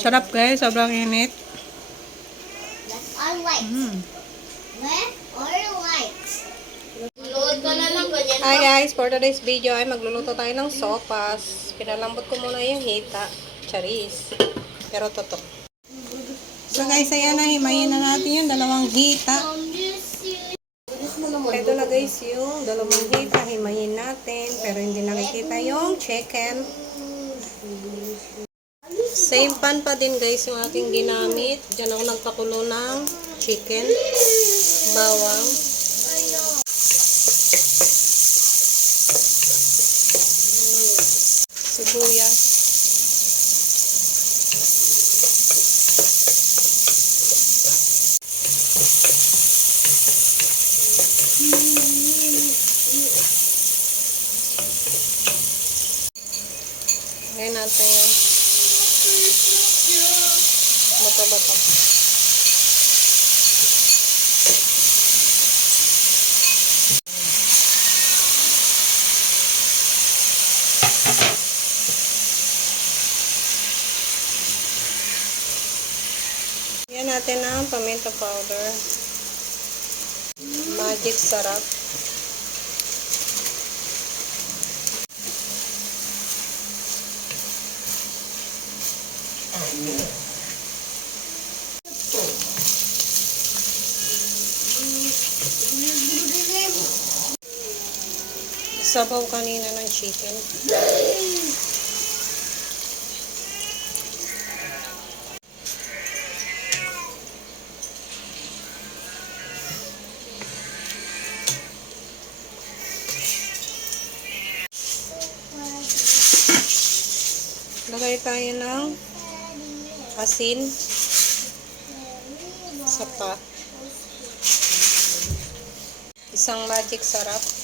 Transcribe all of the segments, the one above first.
Sarap guys, sobrang init. White. Mm. Left or white? Load ka na lang ganyan. Hi guys, for today's video ay magluluto tayo ng sopas. Pinalambot ko muna yung hita. Charis. Pero toto. So guys, ayan na, himayin na natin yung dalawang hita. Ito na guys yung dalawang hita, himayin natin. Pero hindi nakikita yung chicken. Same pan pa din guys yung aking ginamit. Diyan ako nagpakulo ng chicken, bawang, sibuyas. Ngayon natin yung bata-bata. Yan natin ang paminta powder. Magic sarap. Sabaw kanina ng chicken. Lagay tayo ng asin sa pot. Isang magic sarap.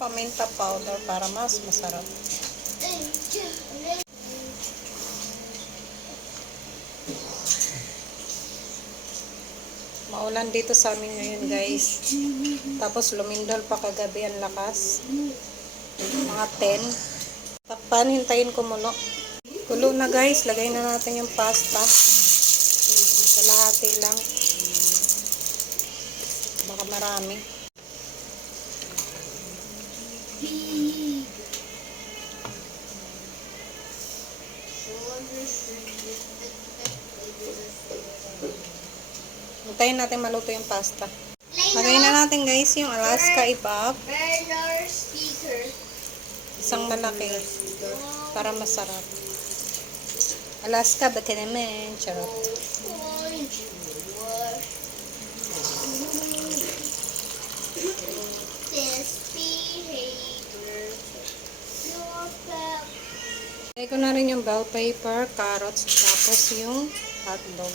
Paminta powder para mas masarap. Maulan dito sa amin ngayon guys. Tapos lumindol pa kagabi ang lakas. Mga 10. Takpan, hintayin ko muna. Kulo na guys, lagay na natin yung pasta. Kalahati lang. Baka marami. Hintayin natin maluto yung pasta. Lagay na natin guys yung Alaska ibab. Isang malaki. Para masarap. Alaska, baka naman. Charot. Ko na rin yung bell pepper, carrots, tapos yung hotdog.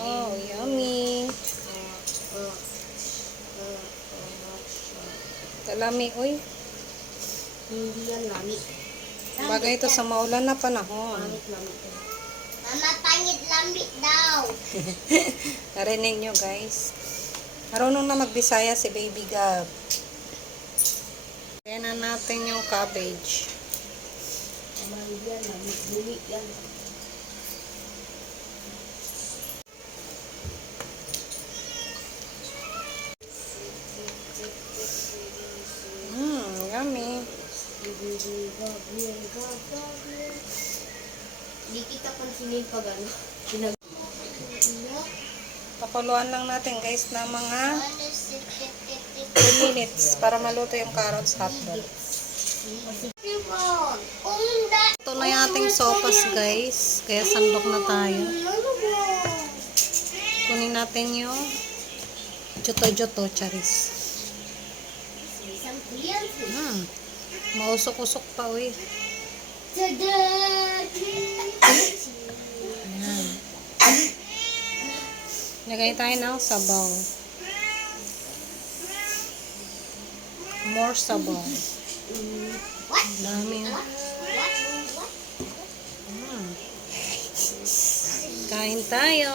Wow, yummy. Kalami, uy. Hindi yan lami. Bagay ito sa maulan na panahon. Mama, pangit lambit daw. Narinig nyo, guys. Marunong na magbisaya si Baby Gab. Kaya na natin yung cabbage. Mmm, yummy. Hindi kita pansinin pag ano. Pinag... Pakuluan lang natin, guys, na mga 2 minutes para maluto yung carrots hotdog. Ito na yung ating sopas, guys. Kaya sandok na tayo. Kunin natin yung joto-joto, charis. Hmm. Mausok-usok pa, uy. Ayan. Lagay tayo ng sabaw. More sabaw. What? Dami. What? What? Mm. Kain tayo.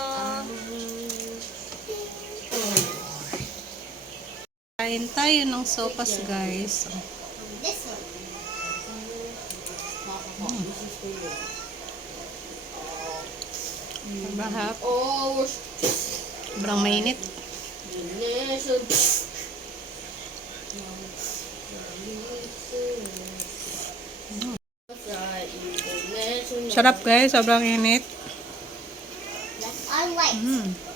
Kain tayo ng sopas, guys. One. Mahap. Oh, Sobrang mainit. Sarap, guys. Sobrang init. Mm.